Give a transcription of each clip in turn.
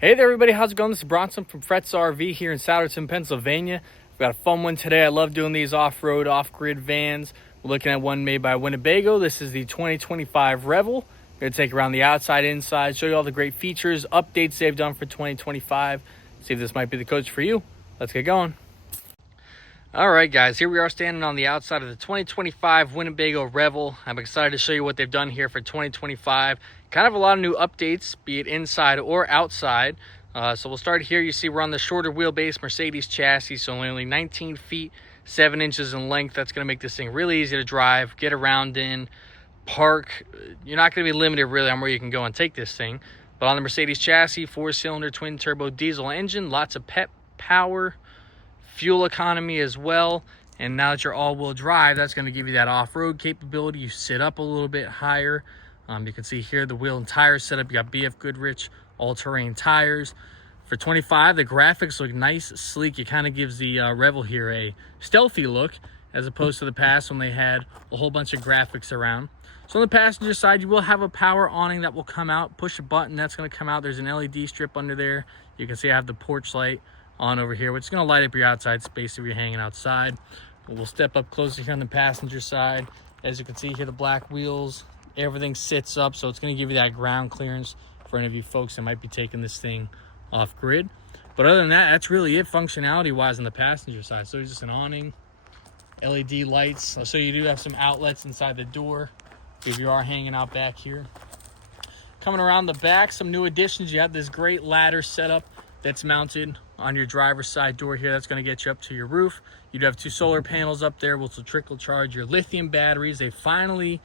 Hey there, everybody. How's it going? This is Bronson from Fretz RV here in Souderton, Pennsylvania. We've got a fun one today. I love doing these off-road, off-grid vans. We're looking at one made by Winnebago. This is the 2025 Revel. We're going to take around the outside, inside, show you all the great features, updates they've done for 2025. See if this might be the coach for you. Let's get going. All right, guys, here we are standing on the outside of the 2025 Winnebago Revel. I'm excited to show you what they've done here for 2025. Kind of a lot of new updates, be it inside or outside. So we'll start here. You see we're on the shorter wheelbase Mercedes chassis, so only 19 feet, 7 inches in length. That's going to make this thing really easy to drive, get around in, park. You're not going to be limited really on where you can go and take this thing. But on the Mercedes chassis, 4-cylinder twin-turbo diesel engine, lots of pep, power, fuel economy as well. And now that you're all-wheel drive, that's going to give you that off-road capability. You sit up a little bit higher. You can see here the wheel and tire setup. You got BF Goodrich all-terrain tires. For 25, the graphics look nice, sleek. It kind of gives the Revel here a stealthy look as opposed to the past when they had a whole bunch of graphics around. So on the passenger side, you will have a power awning that will come out. Push a button, that's going to come out. There's an LED strip under there. You can see I have the porch light on over here, which is going to light up your outside space if you're hanging outside. We'll step up closer here on the passenger side. As you can see here, the black wheels, everything sits up, so it's going to give you that ground clearance for any of you folks that might be taking this thing off grid. But other than that, that's really it functionality wise on the passenger side. So there's just an awning, LED lights. So you do have some outlets inside the door if you are hanging out back here. Coming around the back, some new additions. You have this great ladder setup that's mounted on your driver's side door here. That's going to get you up to your roof. You'd have 2 solar panels up there, which will trickle charge your lithium batteries. They finally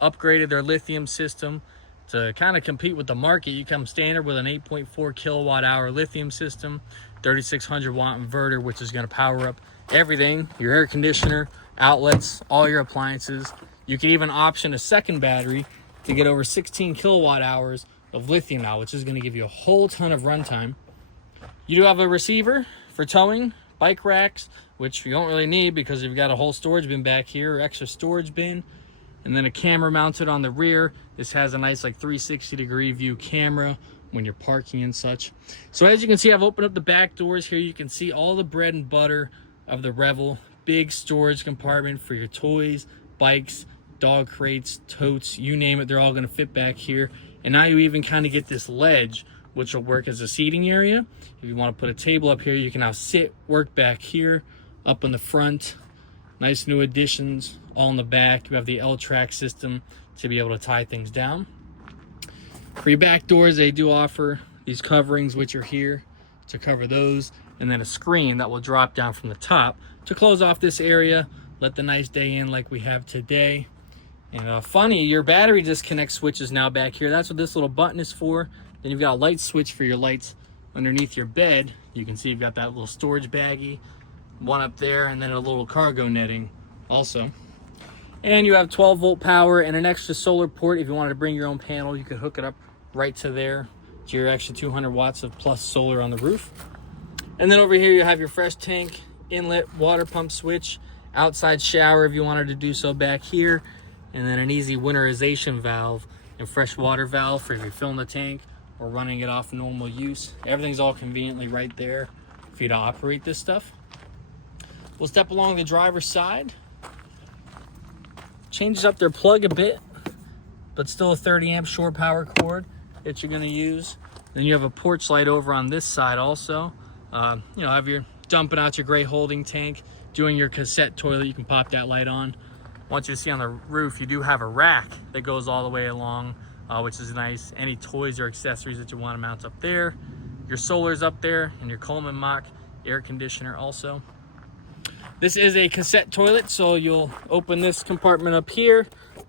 upgraded their lithium system to kind of compete with the market. You come standard with an 8.4 kilowatt hour lithium system, 3600 watt inverter, which is going to power up everything, your air conditioner, outlets, all your appliances. You can even option a second battery to get over 16 kilowatt hours of lithium now, which is going to give you a whole ton of runtime. You do have a receiver for towing, bike racks, which you don't really need because you've got a whole storage bin back here, or extra storage bin, and then a camera mounted on the rear. This has a nice 360-degree view camera when you're parking and such. So as you can see, I've opened up the back doors here. You can see all the bread and butter of the Revel. Big storage compartment for your toys, bikes, dog crates, totes, you name it, they're all going to fit back here. And now you even kind of get this ledge, which will work as a seating area. If you want to put a table up here, you can now sit, work back here, up in the front. Nice new additions all in the back. You have the L-track system to be able to tie things down. For your back doors, they do offer these coverings, which are here to cover those, and then a screen that will drop down from the top to close off this area, let the nice day in like we have today. And funny, your battery disconnect switch is now back here. That's what this little button is for. Then you've got a light switch for your lights underneath your bed. You can see you've got that little storage baggie, one up there, and then a little cargo netting also. And you have 12-volt power and an extra solar port. If you wanted to bring your own panel, you could hook it up right to there to your extra 200 watts of plus solar on the roof. And then over here you have your fresh tank, inlet water pump switch, outside shower if you wanted to do so back here, and then an easy winterization valve and fresh water valve for if you're filling the tank or running it off normal use. Everything's all conveniently right there for you to operate this stuff. We'll step along the driver's side. Changes up their plug a bit, but still a 30 amp short power cord that you're going to use. Then you have a porch light over on this side also. If you're dumping out your gray holding tank, doing your cassette toilet, you can pop that light on. Once you see on the roof, you do have a rack that goes all the way along, which is nice. Any toys or accessories that you want to mount up there. Your solar's up there, and your Coleman Mach air conditioner also. This is a cassette toilet, so you'll open this compartment up here.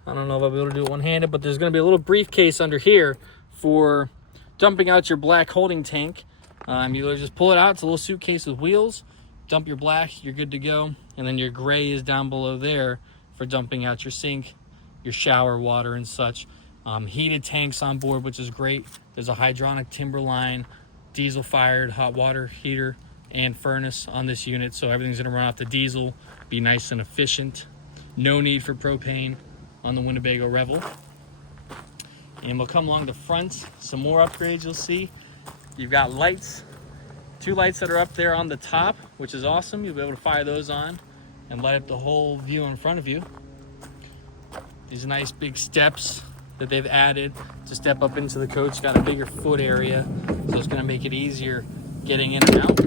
I don't know if I'll be able to do it one-handed, but there's going to be a little briefcase under here for dumping out your black holding tank. You just pull it out. It's a little suitcase with wheels. Dump your black, you're good to go. And then your gray is down below there for dumping out your sink, your shower water and such. Heated tanks on board, which is great. There's a hydronic timberline, diesel-fired hot water heater, and furnace on this unit, so everything's going to run off the diesel, be nice and efficient. No need for propane on the Winnebago Revel. And we'll come along the front, some more upgrades you'll see. You've got lights, 2 lights that are up there on the top, which is awesome. You'll be able to fire those on and light up the whole view in front of you. These nice big steps that they've added to step up into the coach. Got a bigger foot area, so it's gonna make it easier getting in and out.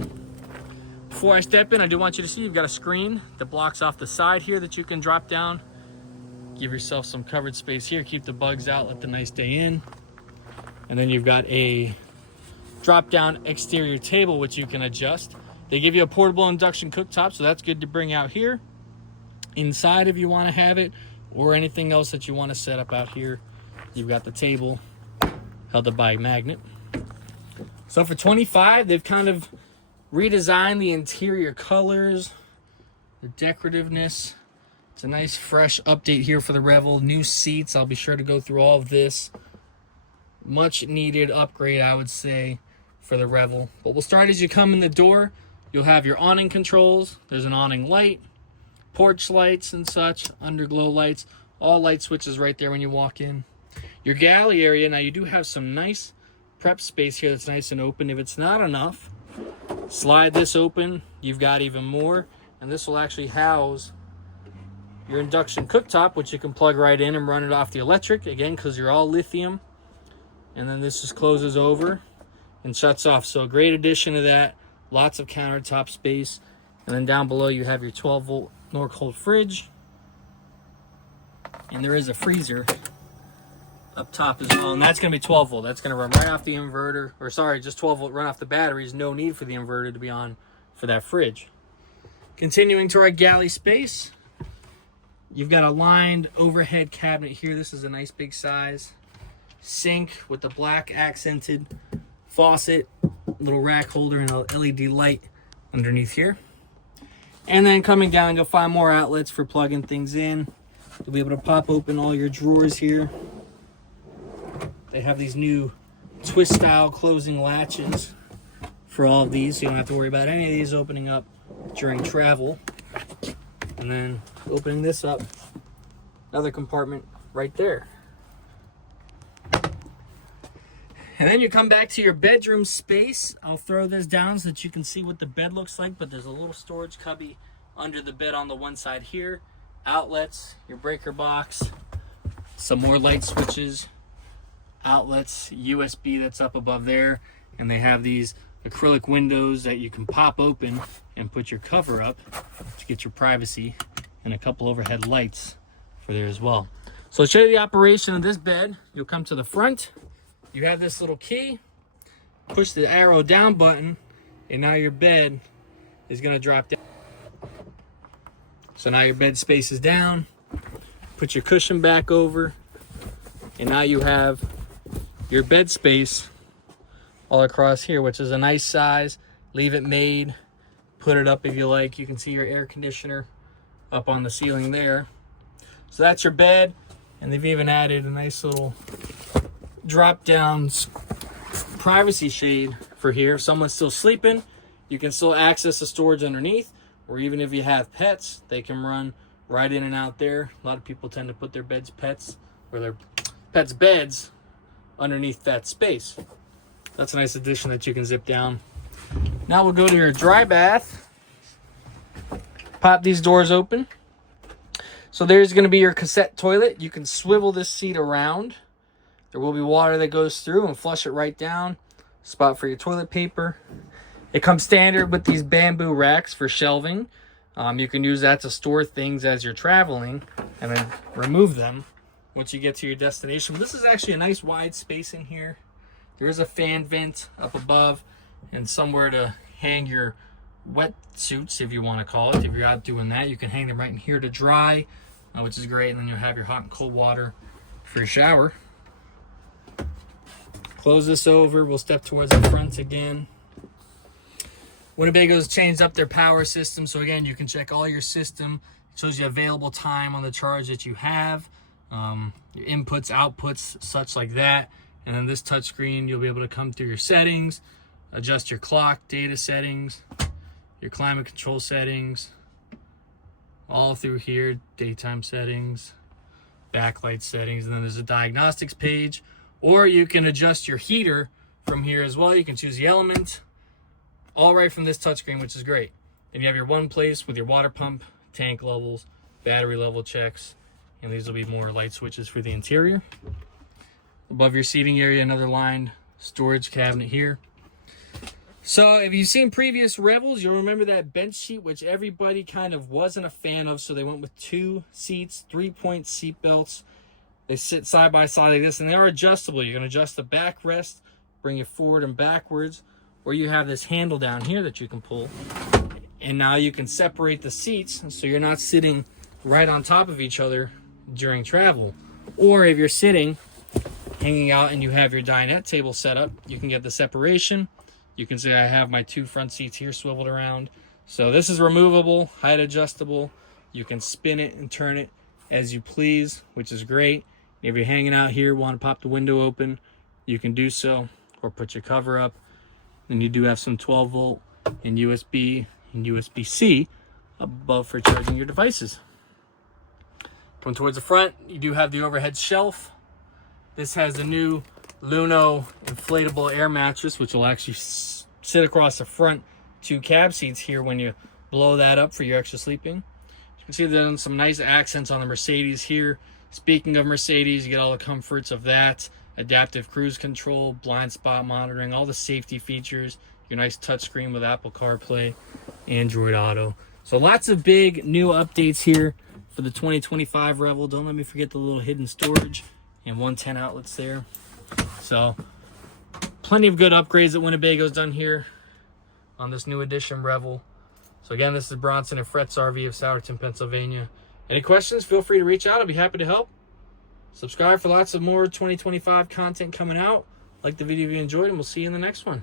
Before I step in, I do want you to see you've got a screen that blocks off the side here that you can drop down. Give yourself some covered space here, keep the bugs out, let the nice day in. And then you've got a drop down exterior table which you can adjust. They give you a portable induction cooktop, so that's good to bring out here inside if you want to have it, or anything else that you want to set up out here. You've got the table held up by a magnet. So for $25, they've kind of redesigned the interior colors, the decorativeness. It's a nice fresh update here for the Revel. New seats, I'll be sure to go through all of this. Much needed upgrade, I would say, for the Revel. But we'll start as you come in the door. You'll have your awning controls. There's an awning light, porch lights and such, underglow lights, all light switches right there when you walk in. Your galley area, now you do have some nice prep space here that's nice and open. If it's not enough, slide this open, you've got even more, and this will actually house your induction cooktop, which you can plug right in and run it off the electric, again, because you're all lithium. And then this just closes over and shuts off. So a great addition to that. Lots of countertop space. And then down below you have your 12-volt Norcold fridge. And there is a freezer up top as well. And that's going to be 12 volt. That's going to run right off the inverter. Or sorry, just 12 volt run off the batteries. No need for the inverter to be on for that fridge. Continuing to our galley space. You've got a lined overhead cabinet here. This is a nice big size. Sink with the black accented faucet, little rack holder, and a LED light underneath here. And then coming down, you'll find more outlets for plugging things in. You'll be able to pop open all your drawers here. They have these new twist style closing latches for all of these, so you don't have to worry about any of these opening up during travel. And then opening this up, another compartment right there. And then you come back to your bedroom space. I'll throw this down so that you can see what the bed looks like, but there's a little storage cubby under the bed on the one side here. Outlets, your breaker box, some more light switches, outlets, USB that's up above there, and they have these acrylic windows that you can pop open and put your cover up to get your privacy, and a couple overhead lights for there as well. So I'll show you the operation of this bed. You'll come to the front. You have this little key, push the arrow down button, and now your bed is going to drop down. So now your bed space is down. Put your cushion back over, and now you have your bed space all across here, which is a nice size. Leave it made, put it up if you like. You can see your air conditioner up on the ceiling there. So that's your bed, and they've even added a nice little drop down privacy shade for here. If someone's still sleeping, you can still access the storage underneath, or even if you have pets, they can run right in and out there. A lot of people tend to put their pets beds underneath that space. That's a nice addition that you can zip down. Now we'll go to your dry bath. Pop these doors open. So there's going to be your cassette toilet. You can swivel this seat around. There will be water that goes through, and flush it right down. Spot for your toilet paper. It comes standard with these bamboo racks for shelving. You can use that to store things as you're traveling and then remove them once you get to your destination. But this is actually a nice wide space in here. There is a fan vent up above and somewhere to hang your wetsuits, if you want to call it. If you're out doing that, you can hang them right in here to dry, which is great. And then you'll have your hot and cold water for your shower. Close this over. We'll step towards the front again. Winnebago's changed up their power system. So again, you can check all your system. It shows you available time on the charge that you have. Your inputs, outputs, such like that. And then this touchscreen, you'll be able to come through your settings, adjust your clock, data settings, your climate control settings, all through here, daytime settings, backlight settings, and then there's a diagnostics page. Or you can adjust your heater from here as well. You can choose the element, all right from this touchscreen, which is great. Then you have your one place with your water pump, tank levels, battery level checks, and these will be more light switches for the interior. Above your seating area, another lined storage cabinet here. So if you've seen previous Revels, you'll remember that bench seat, which everybody kind of wasn't a fan of. So they went with 2 seats, 3-point seat belts. They sit side by side like this, and they're adjustable. You can adjust the backrest, bring it forward and backwards, or you have this handle down here that you can pull. And now you can separate the seats so you're not sitting right on top of each other during travel. Or if you're sitting, hanging out, and you have your dinette table set up, you can get the separation. You can see I have my 2 front seats here swiveled around. So this is removable, height adjustable. You can spin it and turn it as you please, which is great. If you're hanging out here, want to pop the window open, you can do so, or put your cover up. And you do have some 12-volt and USB and USB-C above for charging your devices. Going towards the front, you do have the overhead shelf. This has the new Luno inflatable air mattress, which will actually sit across the front 2 cab seats here when you blow that up for your extra sleeping. You can see there's some nice accents on the Mercedes here. Speaking of Mercedes, you get all the comforts of that. Adaptive cruise control, blind spot monitoring, all the safety features. Your nice touchscreen with Apple CarPlay, Android Auto. So lots of big new updates here for the 2025 Revel. Don't let me forget the little hidden storage and 110 outlets there. So plenty of good upgrades that Winnebago's done here on this new edition Revel. So again, this is Bronson at Fretz RV of Souderton, Pennsylvania. Any questions, feel free to reach out. I'll be happy to help. Subscribe for lots of more 2025 content coming out. Like the video if you enjoyed, and we'll see you in the next one.